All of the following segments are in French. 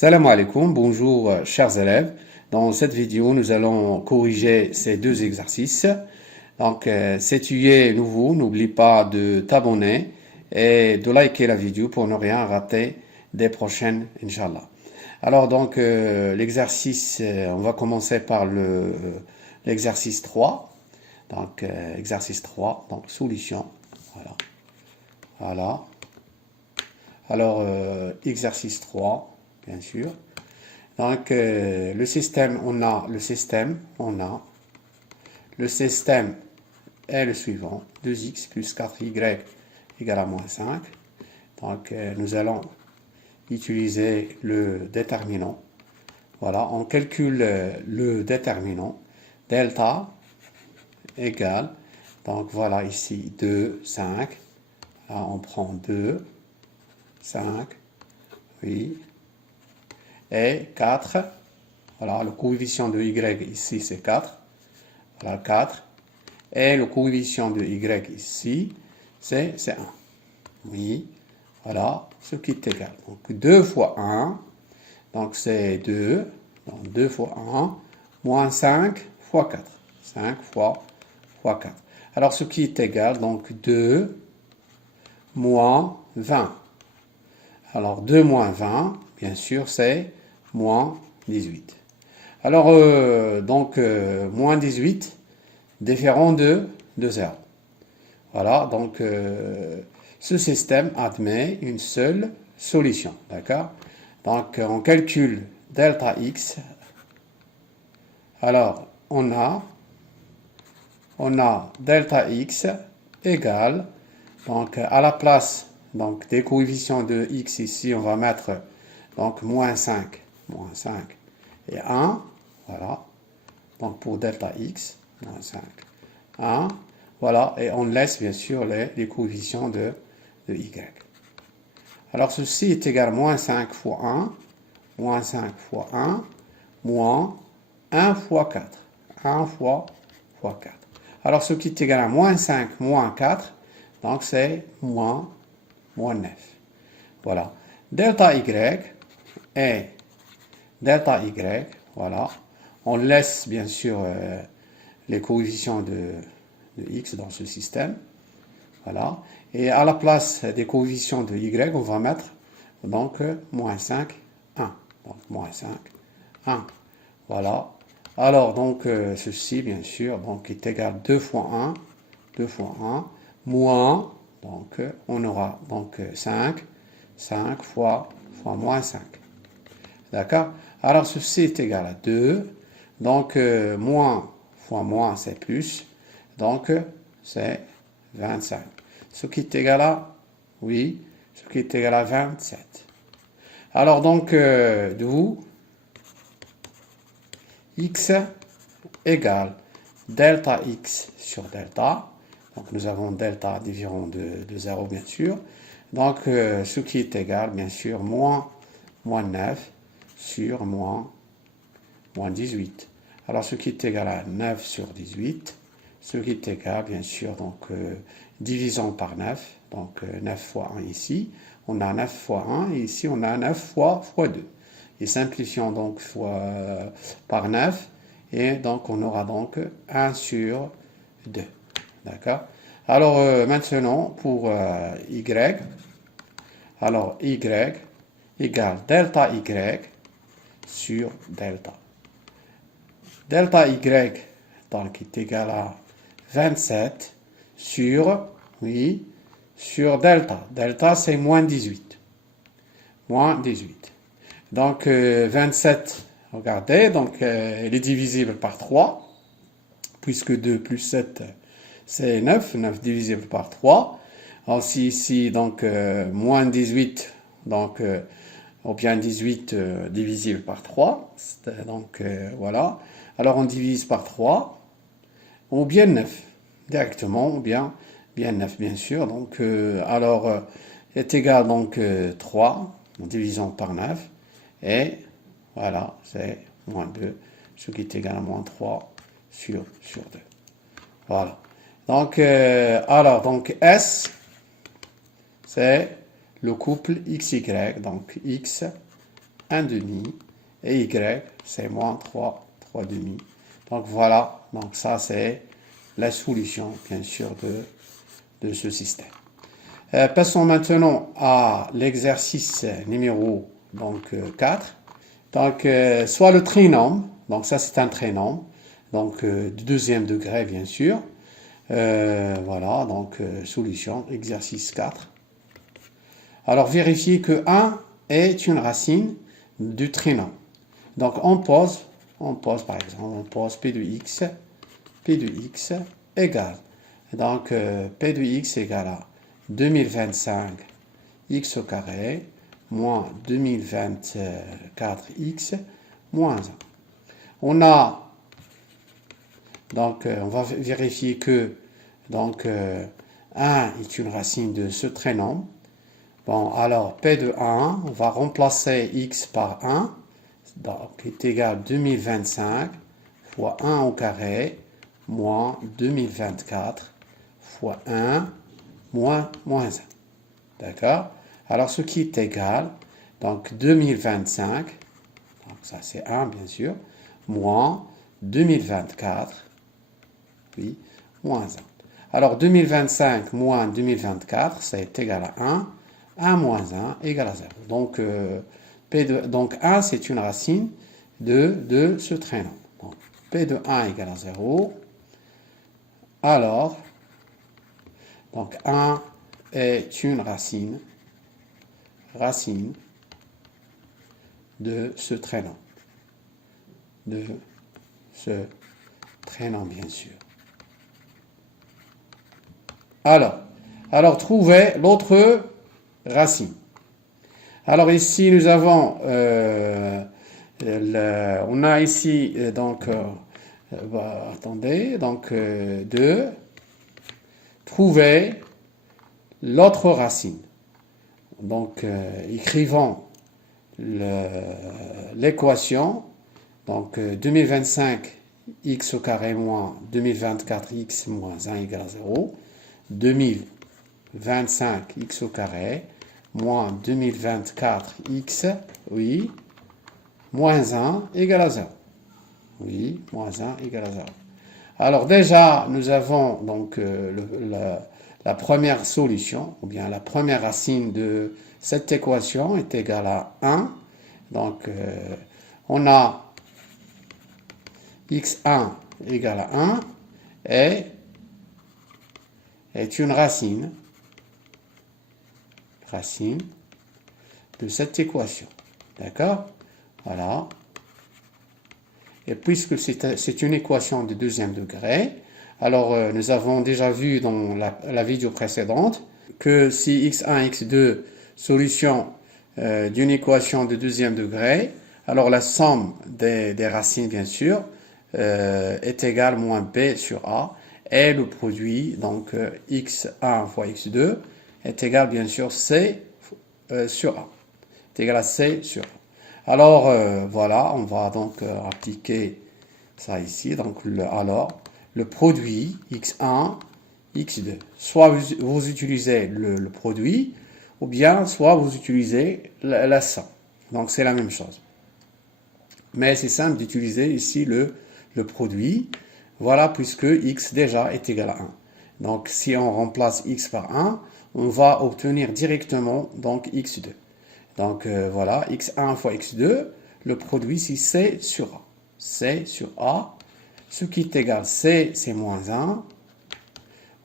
Salam alaikum, bonjour chers élèves. Dans cette vidéo, nous allons corriger ces deux exercices. Donc, si tu es nouveau, n'oublie pas de t'abonner et de liker la vidéo pour ne rien rater des prochaines, Inch'Allah. Alors, donc, l'exercice, on va commencer par l'exercice 3. Donc, exercice 3, donc solution. Voilà. Voilà. Alors, exercice 3, bien sûr. Donc, le système est le suivant, 2x plus 4y égale à moins 5. Donc, nous allons utiliser le déterminant. Voilà, on calcule le déterminant. Delta égale, donc voilà ici 2, 5. Là, on prend 2, 5, oui, et 4. Voilà, le coefficient de y ici, c'est 4. Voilà, 4. Et le coefficient de y ici, c'est 1. Oui, voilà, ce qui est égal. Donc, 2 fois 1, donc c'est 2. Donc, 2 fois 1, moins 5 fois 4. 5 fois 4. Alors, ce qui est égal, donc 2 moins 20. Alors, 2 moins 20, bien sûr, c'est moins 18. Alors, moins 18, différent de 0. Voilà, donc, ce système admet une seule solution, d'accord? Donc, on calcule delta x. Alors, on a delta x égale, donc, à la place donc, des coefficients de x ici, on va mettre donc moins 5 et 1, voilà, donc pour delta x, moins 5, 1, voilà, et on laisse bien sûr les coefficients de y. Alors ceci est égal à moins 5 fois 1, moins 5 fois 1, moins 1 fois 4, 1 fois 4. Alors ce qui est égal à moins 5 moins 4, donc c'est moins 9. Voilà. Delta y est delta y, voilà. On laisse bien sûr les coefficients de x dans ce système. Voilà. Et à la place des coefficients de y, on va mettre donc moins 5, 1. Donc moins 5, 1. Voilà. Alors donc ceci bien sûr donc est égal à 2 fois 1, 2 fois 1, moins, donc on aura donc 5 fois moins 5. D'accord? Alors ceci est égal à 2. Donc moins fois moins c'est plus. Donc c'est 25. Ce qui est égal à, oui, ce qui est égal à 27. Alors donc d'où x égale delta x sur delta. Donc nous avons delta différent de 0 bien sûr. Donc ce qui est égal bien sûr moins 9 sur moins 18. Alors ce qui est égal à 9 sur 18, ce qui est égal bien sûr donc divisant par 9, donc 9 fois 1 ici, on a 9 fois 1 et ici on a 9 fois 2. Et simplifions donc par 9 et donc on aura donc 1 sur 2. D'accord? Alors maintenant pour y, alors y égale delta y sur delta. Delta y donc est égal à 27 sur, oui, sur delta. Delta c'est moins 18. Moins 18. Donc 27, regardez, donc elle est divisible par 3, puisque 2 plus 7 c'est 9, 9 divisible par 3. Ainsi ici, donc moins 18, donc ou bien 18 divisible par 3. Donc voilà. Alors on divise par 3, ou bien 9, directement, ou bien 9 bien sûr. Donc alors est égal donc 3, en divisant par 9, et voilà, c'est moins 2, ce qui est égal à moins 3 sur 2. Voilà. Donc, alors, donc S, c'est le couple XY, donc X 1 demi, et y, c'est moins 3 demi. Donc voilà, donc ça c'est la solution, bien sûr, de ce système. Passons maintenant à l'exercice numéro 4. Donc, soit le trinôme, donc ça c'est un trinôme, donc du deuxième degré, bien sûr. Voilà, donc solution, exercice 4. Alors, vérifiez que 1 est une racine du trinôme. Donc, on pose par exemple, on pose P de x égale. Donc, P de x égale à 2025 x au carré moins 2024x moins 1. On a, donc, on va vérifier que, donc, 1 est une racine de ce trinôme. Bon, alors, P de 1, on va remplacer x par 1, donc, est égal à 2025 fois 1 au carré, moins 2024 fois 1, moins 1. D'accord? Alors, ce qui est égal, donc 2025, donc ça c'est 1 bien sûr, moins 2024, oui, moins 1. Alors, 2025 moins 2024, c'est égal à 1. 1 moins 1 égale à 0. Donc, donc 1, c'est une racine de ce trinôme. Donc, P de 1 égale à 0. Alors, donc 1 est une racine de ce trinôme. De ce trinôme, bien sûr. Alors trouvez l'autre racine. Alors ici, nous avons, on a ici, donc, attendez, donc, de trouver l'autre racine. Donc, écrivons l'équation, donc 2025 x au carré moins 2024 x moins 1 égale à 0, 2025 x au carré moins 2024 x, oui, moins 1 égale à 0. Oui, moins 1 égale à 0. Alors déjà, nous avons donc la première solution, ou bien la première racine de cette équation est égale à 1. Donc, on a x1 égale à 1 et est une racine de cette équation. D'accord? Voilà. Et puisque c'est une équation de deuxième degré, alors nous avons déjà vu dans la vidéo précédente que si x1, x2, solution d'une équation de deuxième degré, alors la somme des racines, bien sûr, est égale à moins b sur a, et le produit, donc x1 fois x2, est égal, bien sûr, c sur a. Est égal à c sur a. Alors, voilà, on va donc appliquer ça ici. Donc, alors, le produit x1, x2. Soit vous utilisez le produit, ou bien soit vous utilisez la somme. Donc, c'est la même chose. Mais c'est simple d'utiliser ici le produit. Voilà, puisque x déjà est égal à 1. Donc, si on remplace x par 1, on va obtenir directement donc x2. Donc, voilà, x1 fois x2, le produit, c'est c sur a. C sur a, ce qui est égal, c, c'est moins 1.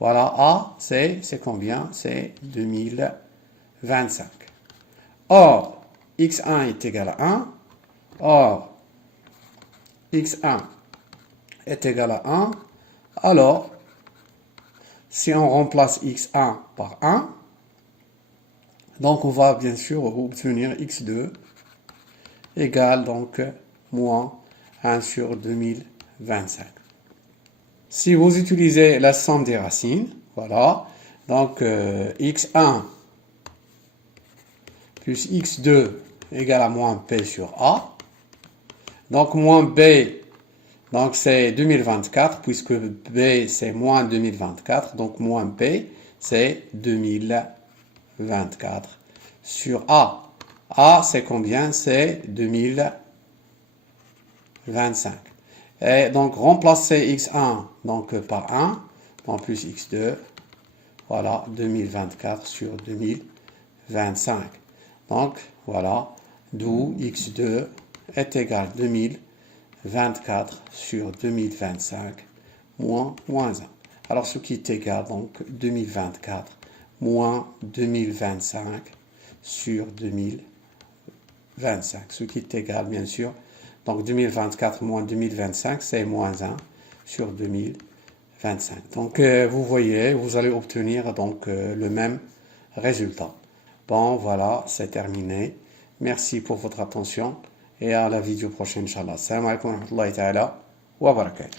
Voilà, a, c'est combien? C'est 2025. Or, x1 est égal à 1. Or, x1 est égal à 1. Alors, si on remplace x1 par 1, donc on va bien sûr obtenir x2 égale donc moins 1 sur 2025. Si vous utilisez la somme des racines, voilà, donc x1 plus x2 égale à moins p sur a. Donc moins b, donc c'est 2024, puisque b c'est moins 2024, donc moins p c'est 2024 sur a. A, c'est combien? C'est 2025. Et donc, remplacer x1 donc, par 1, donc plus x2, voilà, 2024 sur 2025. Donc, voilà, d'où x2 est égal à 2024 sur 2025 moins 1. Alors, ce qui est égal, donc, 2024 moins 2025 sur 2025. Ce qui est égal, bien sûr, donc 2024 moins 2025, c'est moins 1 sur 2025. Donc, vous voyez, vous allez obtenir donc le même résultat. Bon, voilà, c'est terminé. Merci pour votre attention et à la vidéo prochaine, Inch'Allah. Salam alaikum wa rahmatullahi ta'ala wa barakatuh.